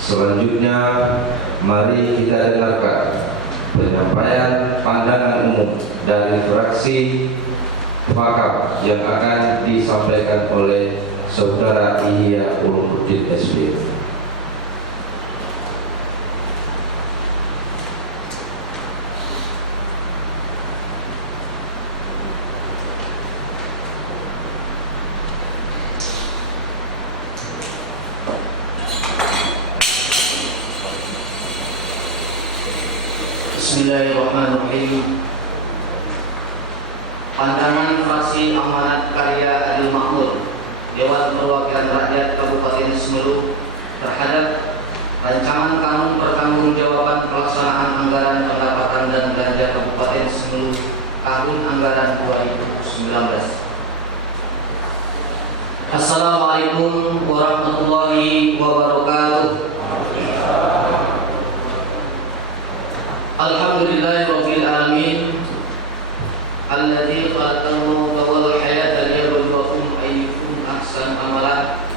Selanjutnya, mari kita dengarkan penyampaian pandangan umum dari fraksi Fakam yang akan disampaikan oleh Saudara Ihya Ulumuddin SB. Bismillahirrahmanirrahim. Pandangan fraksi Amanat Karya Adil Makmur Dewan Perwakilan Rakyat Kabupaten Semeru terhadap rancangan kanun pertanggungjawaban pelaksanaan anggaran pendapatan dan belanja Kabupaten Semeru tahun anggaran 2019. Assalamualaikum warahmatullahi wabarakatuh. Alhamdulillahirabbil alamin alladzi khalaqal mauta wal hayata liyabluwakum ayyukum ahsanu amala.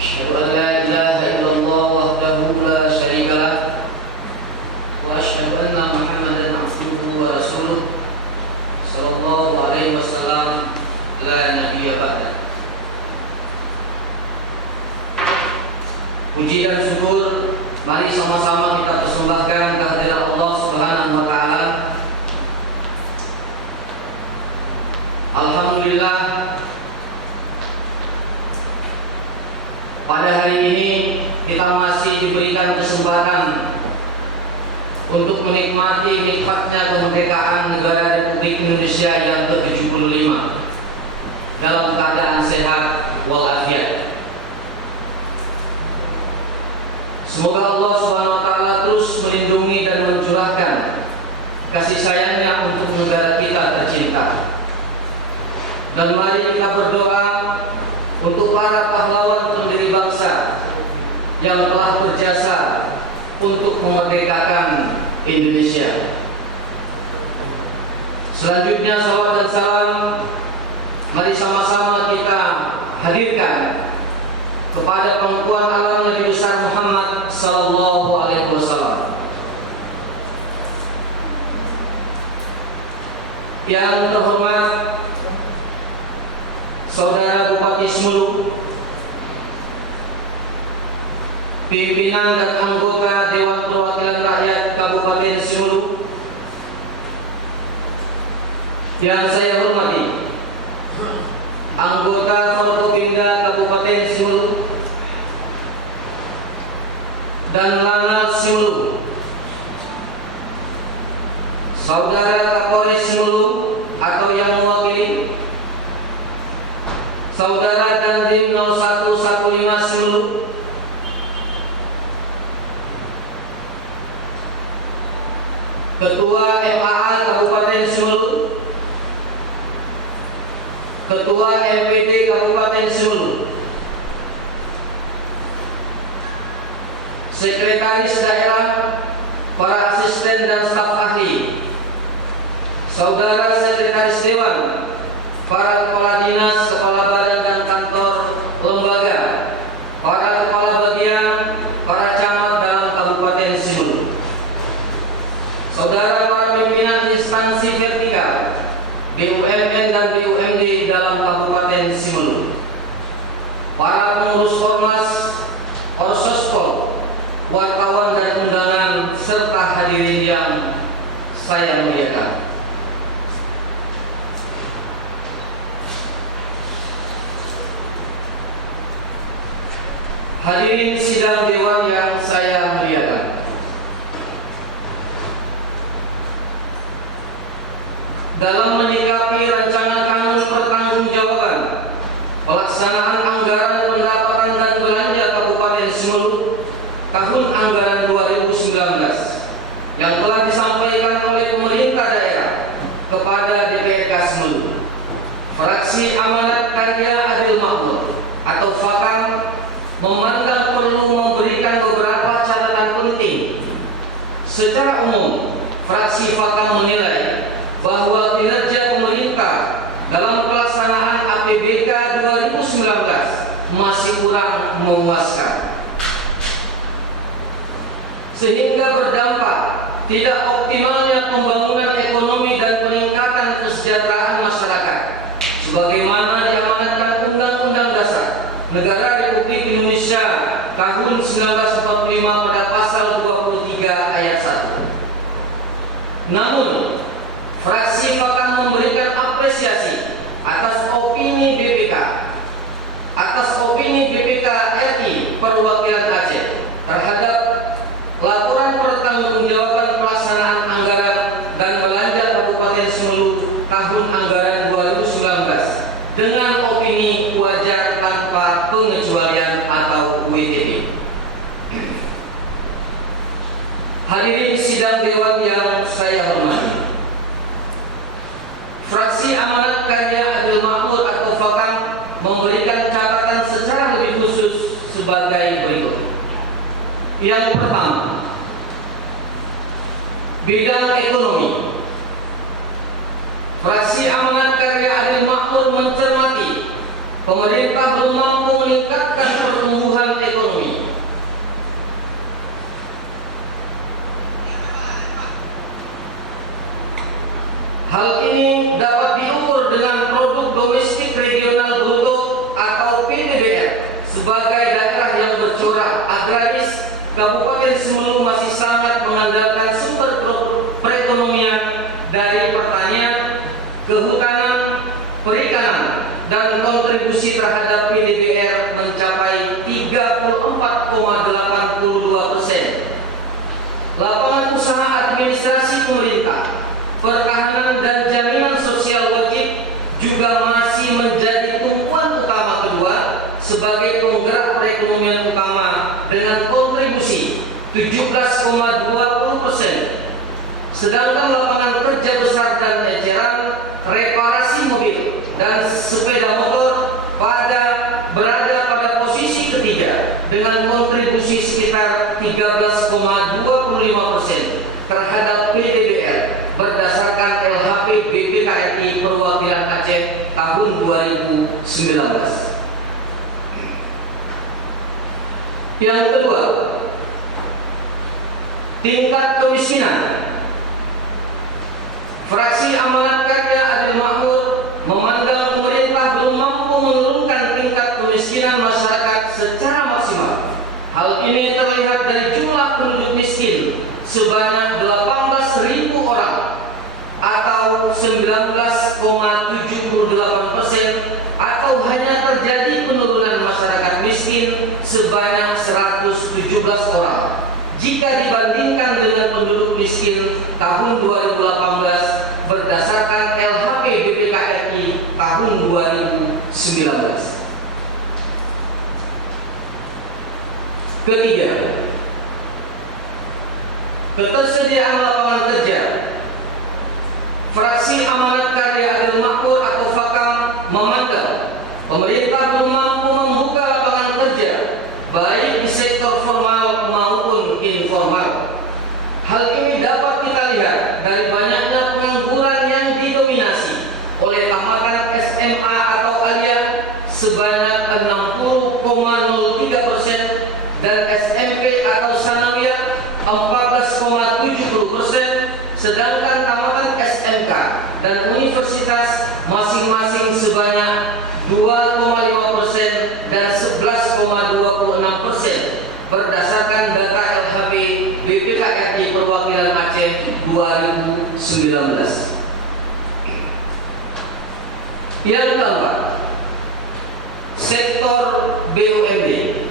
Asyhadu an la ilaha illallah wahdahu la syarika lah wa asyhadu anna Muhammadan abduhu wa rasuluh sallallahu alaihi wasallam la nabiyya ba'da. Puji dan syukur mari sama-sama kita persembahkan kehadirat Allah Subhanahu wa taala. Alhamdulillah, pada hari ini kita masih diberikan kesempatan untuk menikmati nikmatnya kemerdekaan negara Republik Indonesia yang ke-75 dalam keadaan sehat walafiat. Semoga Allah SWT terus melindungi dan mencurahkan kasih sayangnya untuk negara kita tercinta. Dan mari kita berdoa untuk para pahlawan pendiri bangsa yang telah berjasa untuk memerdekakan Indonesia. Selanjutnya salawat dan salam mari sama-sama kita hadirkan kepada pengkuan alam Nabi besar Muhammad sallallahu alaihi wasallam. Yang terhormat Saudara Bupati Semeru, pimpinan dan anggota Dewan Perwakilan Rakyat Kabupaten Semeru yang saya hormati, anggota Forkopimda Kabupaten Semeru dan Lanal Semeru, Saudara Kapolres Semeru atau yang mewakili, Saudara Dandim 0115 Semeru, Ketua MAA Kabupaten Semeru, Ketua MPD Kabupaten Semeru, Sekretaris Daerah, para asisten dan staf ahli, Saudara Sekretaris Dewan, para kepala dinas, kepala badan dan kantor lembaga, para kepala bagian, para camat dalam Kabupaten Semeru, Saudara para pimpinan instansi vertikal, BUMN dan BUMD dalam Kabupaten Semeru, para pengurus Ormas, Orsoskop, wartawan dan undangan, serta hadirin yang saya muliakan. Hadirin sidang dewan yang saya muliakan, dalam menyikapi rancangan kanun pertanggungjawaban pelaksanaan anggaran pendapatan dan belanja Kabupaten Semeru tahun anggaran 2019 yang telah disampaikan oleh pemerintah daerah kepada DPRK Semeru, fraksi Amanat Karya Adil Makmur atau Fakam memandang perlu memberikan beberapa catatan penting. Secara umum, fraksi Fakam menilai bahwa kinerja pemerintah dalam pelaksanaan APBK 2019 masih kurang memuaskan. sehingga berdampak tidak optimalnya pembangunan ekonomi dan peningkatan kesejahteraan masyarakat sebagaimana diamanatkan Undang-Undang Dasar Negara Republik Indonesia tahun 1945 pada pasal 23 ayat 1. Namun, fraksi akan memberikan apresiasi atas opini BPK RI Perwakilan Aceh terhadap laporan pertanggungjawaban pelaksanaan anggaran dan belanja Kabupaten Semelu tahun anggaran 2019 dengan opini wajar tanpa pengecualian atau WTP. Hadirin sidang dewan yang saya hormati, fraksi Amanat Karya Adil Makmur atau FAKAM memberikan catatan secara lebih khusus sebagai berikut. Yang pertama, bidang ekonomi. Fraksi Amanat Karya Adil Makmur mencermati pemerintah belum mampu meningkatkan pertumbuhan ekonomi. Hal ini dapat diukur dengan produk domestik regional bruto atau PDBR. Sebagai daerah yang bercorak agraris, Kabupaten Semelu masih sangat mengandalkan sumber perekonomian dari pertanian, kehutanan, perikanan, dan kontribusi terhadap PDBR mencapai 34,82%. Lapangan usaha administrasi pemerintah, pertahanan dan jaminan sosial wajib juga masih menjadi tumpuan utama kedua sebagai penggerak perekonomian utama dengan kontribusi 17,20%. Sedangkan lapangan kerja besar dan eceran, reparasi mobil dan sepeda motor berada pada posisi ketiga dengan kontribusi sekitar 13,25% terhadap PDBR berdasarkan LHP BPKRI Perwakilan Aceh tahun 2019. Yang kedua, tingkat kemiskinan. Fraksi Amanat Karya Adil Makmur memandang pemerintah belum mampu menurunkan tingkat kemiskinan masyarakat secara maksimal. Hal ini terlihat dari jumlah penduduk miskin sebanyak 18.000 orang atau 19,78%, atau hanya terjadi penurunan masyarakat miskin sebanyak 117 orang jika dibandingkan dengan penduduk miskin tahun 2018 berdasarkan LHP BPKRI tahun 2019. Ketiga, ketersediaan lapangan kerja. Fraksi Amanat Karya Adil Makmur atau FAKAM memandang pemerintah belum mampu membuka lapangan kerja baik di sektor formal maupun informal. Hal ini dapat kita lihat dari banyaknya pengangguran yang didominasi oleh tamatan SMA atau alia sebanyak 60,03% dan SMP atau sanawiyah 14,70%, sedangkan tamatan SMK dan universitas masing-masing sebanyak 2,5% dan 11,26% berdasarkan data LHP BPKRI Perwakilan Aceh 2019. Yang keempat, sektor BUMD.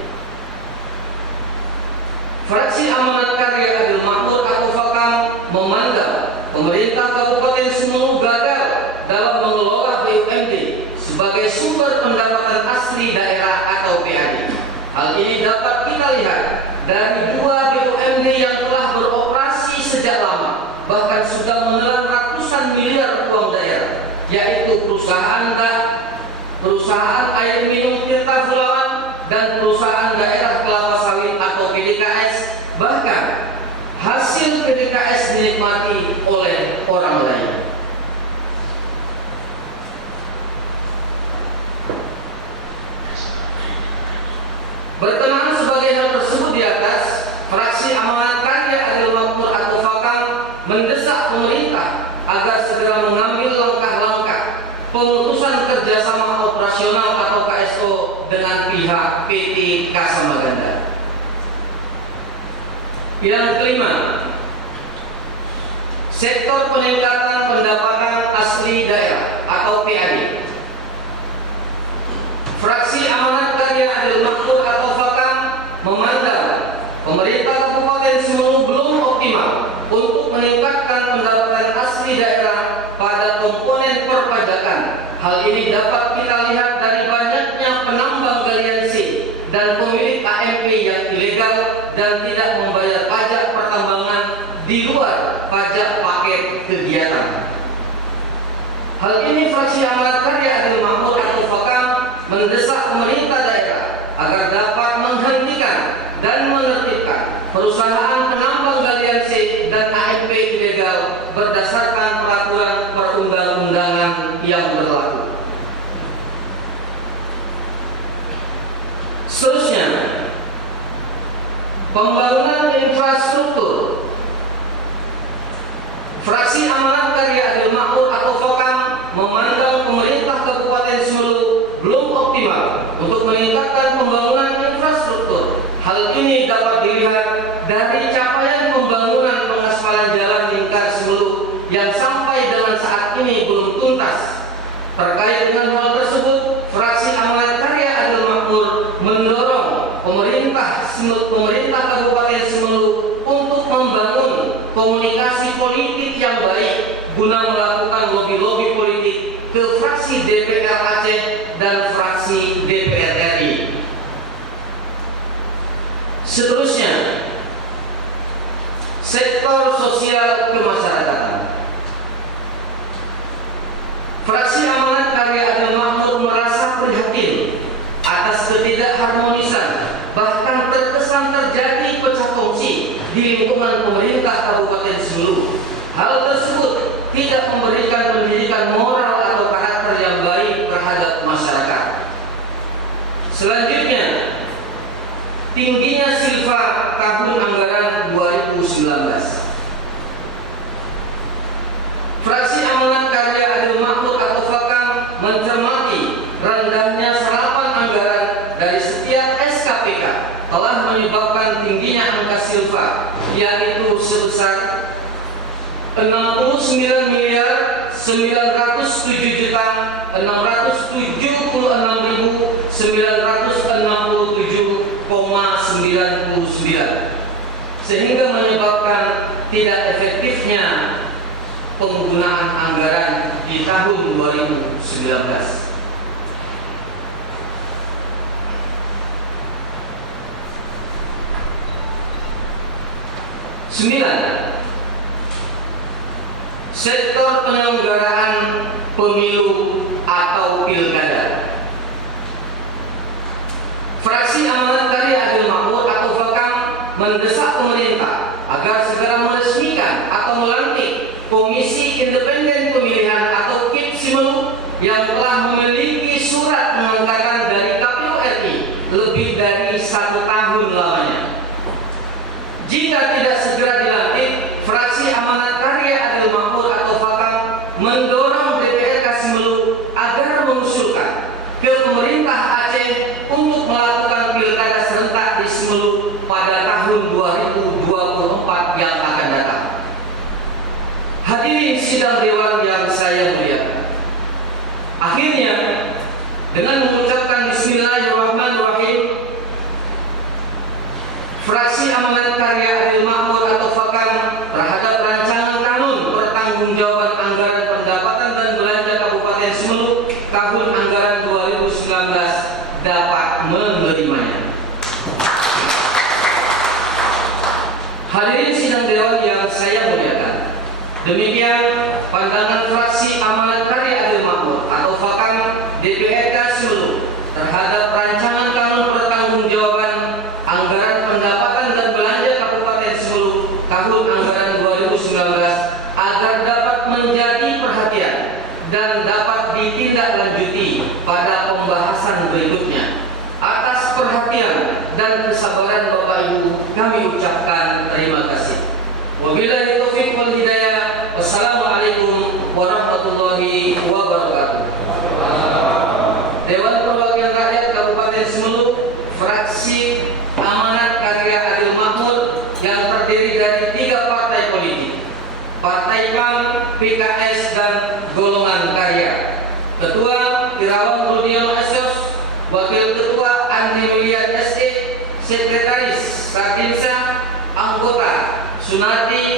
Fraksi Amanat Karya Adil Makmur atau FAKAM memandang pemerintah Kabupaten Semelu gagal dalam mengelola BUMD sebagai sumber pendapatan asli daerah atau PAD. Hal ini dapat kita lihat dari dua BUMD yang telah beroperasi sejak lama, bahkan sudah menelan ratusan miliar uang daerah, yaitu perusahaan air minum Tirta Fulawan dan perusahaan daerah kelapa sawit atau PDKS. Bahkan hasil PDKS dinikmati oleh orang lain. Berkenaan sebagai hal tersebut di atas, Yang kelima, sektor peningkatan pendapatan asli daerah atau PAD. Fraksi Amanat Karya Adil Makmur atau FAKAM memandang pemerintah Kabupaten Semelu belum optimal untuk meningkatkan pendapatan asli daerah pada komponen perpajakan. Hal ini dapat kita lihat dari banyaknya penambang galian C dan pemilik AMP yang ilegal dan tidak membayar pajak pertambangan di luar pajak paket kegiatan. Hal ini fraksi Amanat Karya Adil Makmur atau FAKAM mendesak pemerintah daerah agar dapat menghentikan dan menertibkan perusahaan penambang galian C dan AMP ilegal berdasarkan peraturan perundang-undangan yang berlaku. Seterusnya, pembangunan infrastruktur. Fraksi Amanat Karya Adil Makmur atau FAKAM memandang pemerintah Kabupaten Semelu belum optimal untuk meningkatkan pembangunan infrastruktur. Hal ini dapat dilihat dari capaian pembangunan pengaspalan jalan lingkar Semelu yang sampai dengan saat ini belum tuntas. Terkait dengan hal tersebut, fraksi Amanat Karya Adil Makmur mendorong pemerintah Kabupaten Semelu untuk membangun komunikasi politik yang baik guna melakukan lobi-lobi politik ke fraksi DPR Aceh dan fraksi DPR RI. Seterusnya, sektor sosial kemasyarakatan. Fraksi Amanat Karya Adil Makmur merasa prihatin atas ketidakharmonisan bahkan terkesan terjadi pecah kongsi di lingkungan pemerintah Kabupaten Semelu. Hal tersebut tidak memberikan pendidikan moral atau karakter yang baik terhadap masyarakat. Selanjutnya, tingginya silva tahun anggaran 2019. Fraksi Amanat Karya Adil Makmur atau FAKAM mencermati rendahnya serapan anggaran dari setiap SKPK telah menyebabkan tingginya angka silva, yaitu sebesar 69.976.967,99, sehingga menyebabkan tidak efektifnya penggunaan anggaran di tahun 2019. Sektor penyelenggaraan pemilu atau pilkada. Fraksi Amanat Karya Adil Makmur atau FAKAM mendesak pemerintah agar segera meresmikan atau melantik Komisi Independen Pemilihan atau KIP Semelu yang telah memiliki surat pengangkatan dari KPU RI lebih dari 1 tahun lamanya. Jika tidak segera dilantik, fraksi Amanat Karya Adil Makmur atau FAKAM mendorong DPRK Semelu agar mengusulkan ke pemerintah Aceh untuk melakukan pilkada serentak di Semelu pada tahun 2024 yang akan datang. Hadirin sidang dewan yang saya muliakan, akhirnya dengan mengucapkan Bismillahirrahmanirrahim, fraksi Amanat Karya Adil Makmur atau FAKAM terhadap rancangan kanun pertanggungjawaban anggaran pendapatan dan belanja Kabupaten Semelu tahun anggaran 2019 dapat menerimanya. Hadirin sidang dewan yang saya muliakan, demikian pandangan fraksi Amanat Karya Adil Makmur atau FAKAM DPRK Semelu terhadap rancangan kanun pertanggungjawaban anggaran pendapatan dan belanja Kabupaten Semelu tahun anggaran 2019 agar dapat menjadi perhatian dan dapat ditindaklanjuti pada pembahasan berikutnya. Atas perhatian dan kesabaran Bapak Ibu kami ucapkan terima kasih. Wabillahi taufiq wal hidayah. Wassalamualaikum warahmatullahi wabarakatuh. Dewan Perwakilan Rakyat Kabupaten Semelu, fraksi Amanat Karya Adil Makmur yang terdiri PKS dan golongan karya. Ketua Irawan Rudiyal Asyaf, Wakil Ketua Andi Mulyad SE, Sekretaris Sakinsa, Anggota Sunati